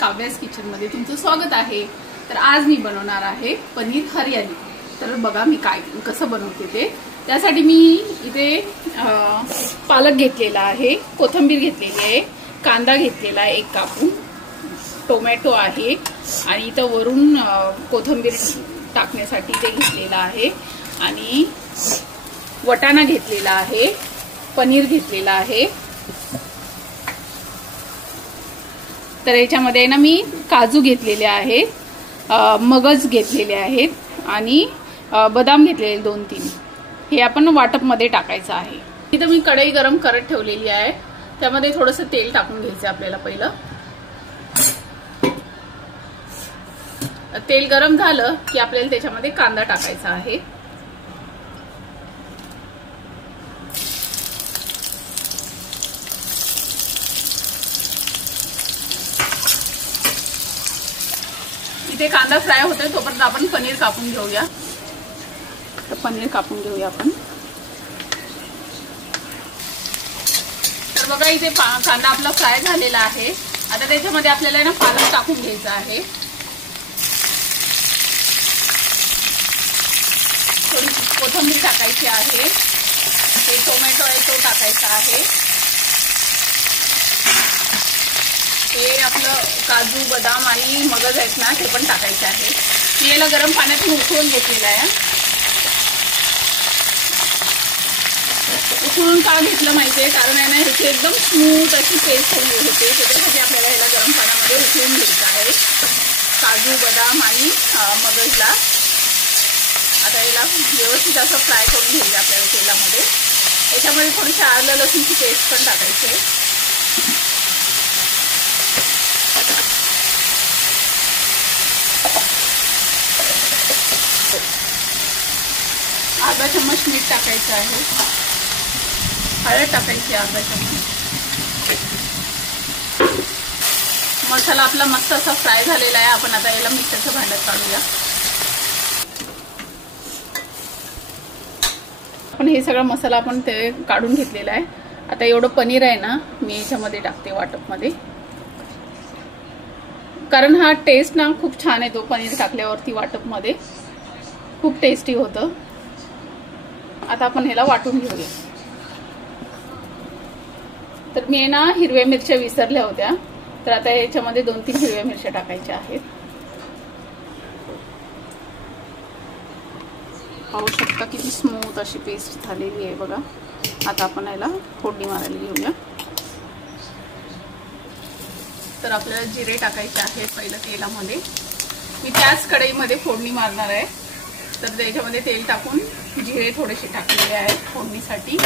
काव्यास kitchen मध्ये तुमचं स्वागत आहे। तर आज मी बनवणार आहे पनीर हरियाली। तर बघा मी कसं बनवते ते। त्यासाठी मी इथे पालक घेतलेला आहे, कोथिंबीर घेतलेली आहे, कांदा घेतलेला आहे एक कापून, टोमॅटो आहे आणि इथं वरून कोथिंबीर टाकण्यासाठी ते घेतलेला आहे आणि वटाणा घेतलेला आहे, पनीर घेतलेला आहे। तर याच्यामध्ये ना मी काजू घेतलेले आहेत, मगज घेतलेले आहेत आणि बदाम घेतलेले 2-3। हे आपण वाटप मध्ये टाकायचं आहे। इथं मी कढई गरम करत ठेवलेली आहे, त्यामध्ये थोडंसं तेल टाकून घ्यायचं आपल्याला। पहिलं तेल गरम झालं की आपल्याला त्याच्यामध्ये कांदा टाकायचा आहे। इथे कांदा फ्राय होतोय तोपर्यंत आपण पनीर कापून घेऊया। तर पनीर कापून घेऊया आपण। तर बघा इथे कांदा आपला फ्राय झालेला आहे। आता त्याच्यामध्ये आपल्याला ना पालक टाकून घ्यायचा आहे। थोडी कोथिंबीर टाकायची आहे, हे टोमॅटो आहे तो टाकायचा आहे, हे आपलं काजू बदाम आणि मगज आहेत ना ते पण टाकायचे आहे। मी याला गरम पाण्यातून उकळून घेतलेलं आहे। उकळून का घेतलं माहितीये, कारण आहे ना ह्याची एकदम स्मूथ अशी पेस्ट होते, त्याच्यासाठी आपल्याला याला गरम पाण्यामध्ये उकळून घ्यायचं आहे, काजू बदाम आणि मगजला। आता याला व्यवस्थित असं फ्राय करून घ्यायचं आपल्याला तेलामध्ये। याच्यामध्ये थोडीशी आलं लसूणची पेस्ट पण टाकायची आहे। अर्धा चम्मच मीठ टाकायचं आहे, हळद टाकायची अर्धा चम्मच। मसाला आपला मस्त असा फ्राय झालेला आहे। आपण आता याला मिक्सरच्या भांड्यात काढूया। आपण हे सगळा मसाला आपण ते काढून घेतलेला आहे। आता एवढं पनीर आहे ना मी याच्यामध्ये टाकते वाटप मध्ये, कारण हा टेस्ट ना खूप छान येतो पनीर टाकल्यावरती वाटप मध्ये, खूप टेस्टी होतं। आता आपण ह्याला वाटून घेऊया। तर मी ना हिरव्या मिरच्या विसरल्या होत्या, तर आता याच्यामध्ये 2-3 हिरव्या मिरच्या टाकायच्या आहेत। पाहू शकता किती स्मूथ अशी पेस्ट झालेली आहे बघा। आता आपण याला फोडणी मारायला घेऊया। तर आपल्याला जिरे टाकायचे आहेत पहिलं तेलामध्ये। मी त्याच कढईमध्ये फोडणी मारणार आहे, तर त्याच्यामध्ये तेल टाकून जिरे थोडेसे टाकलेले आहेत फोडणीसाठी।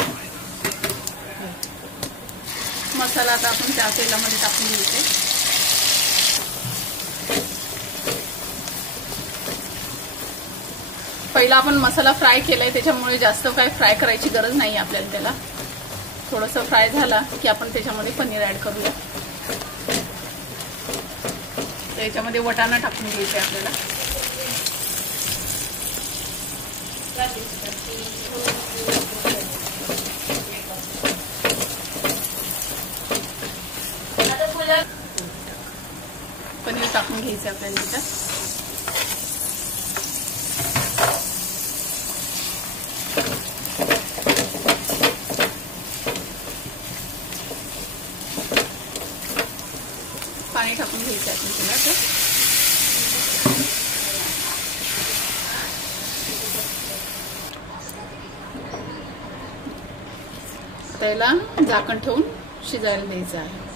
मसाला आता आपण त्या तेलामध्ये टाकून घ्यायचे। पहिला आपण मसाला फ्राय केलाय, त्याच्यामुळे जास्त काय फ्राय करायची गरज नाही आपल्याला। त्याला थोडंसं फ्राय झाला की आपण त्याच्यामध्ये पनीर ऍड करूया। त्याच्यामध्ये वटाणा टाकून घ्यायचे आपल्याला। पनीर टाकून घ्यायचं आपल्याला त्याच्यात। पाणी टाकून घ्यायचं आपण त्याला। त्याला झाकण ठेवून शिजायला द्यायचं आहे।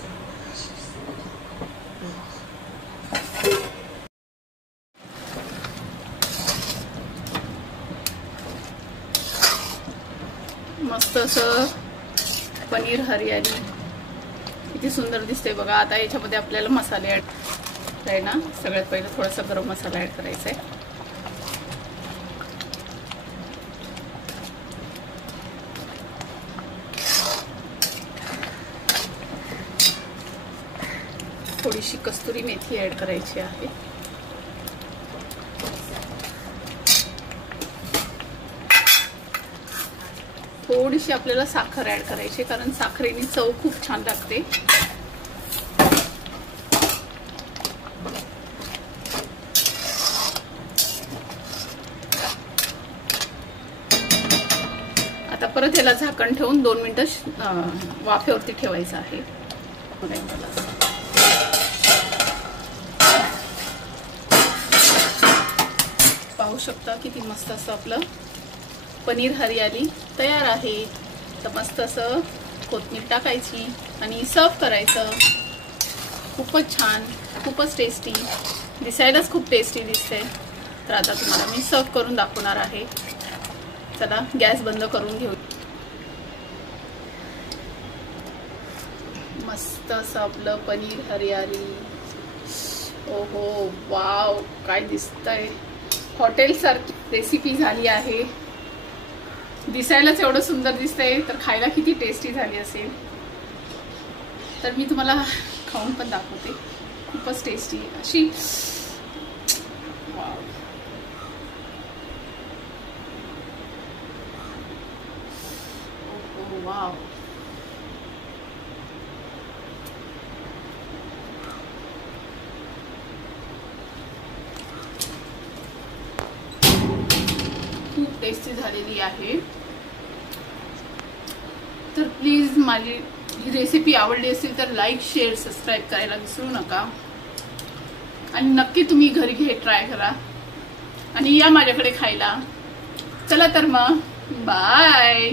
मस्त असं पनीर हरियाली किती सुंदर दिसते बघा। आता याच्यामध्ये आपल्याला मसाले ऍड आहे ना, सगळ्यात पहिलं थोडासा गरम मसाला ऍड करायचा आहे। थोडीशी कस्तुरी मेथी ऍड करायची आहे। थोडीशी आपल्याला साखर ऍड करायची, कारण साखरेने चव खूप छान लागते। परत याला झाकण ठेवून 2 मिनिटं वाफेवरती ठेवायचं आहे. पाहू शकता किती मस्त असं आपलं पनीर हरियाली तयार आहे. तर मस्त असं कोथिंबीर टाकायची आणि सर्व करायचं. खूपच छान, खूपच टेस्टी, दिसायलाच खूप टेस्टी दिसते. तर आता तुम्हाला मी सर्व करून दाखवणार आहे. चला गॅस बंद करून घेऊ. मस्त असं आपलं पनीर हरियाली. ओहो वाव, काय दिसतंय, हॉटेल सारखी रेसिपी झाली आहे. दिसायलाच एवढं सुंदर दिसतंय तर खायला किती टेस्टी झाली असेल. तर मी तुम्हाला खाऊन पण दाखवते. खूपच टेस्टी अशी. वाव, ओहो वाव. खूप टेस्टी झालेली आहे. तर प्लीज माझी ही रेसिपी आवडली असेल तर लाईक, शेअर, सबस्क्राईब करायला विसरू नका. आणि नक्की तुम्ही घरी ट्राय करा आणि या माझ्याकडे खायला. चला तर मग बाय.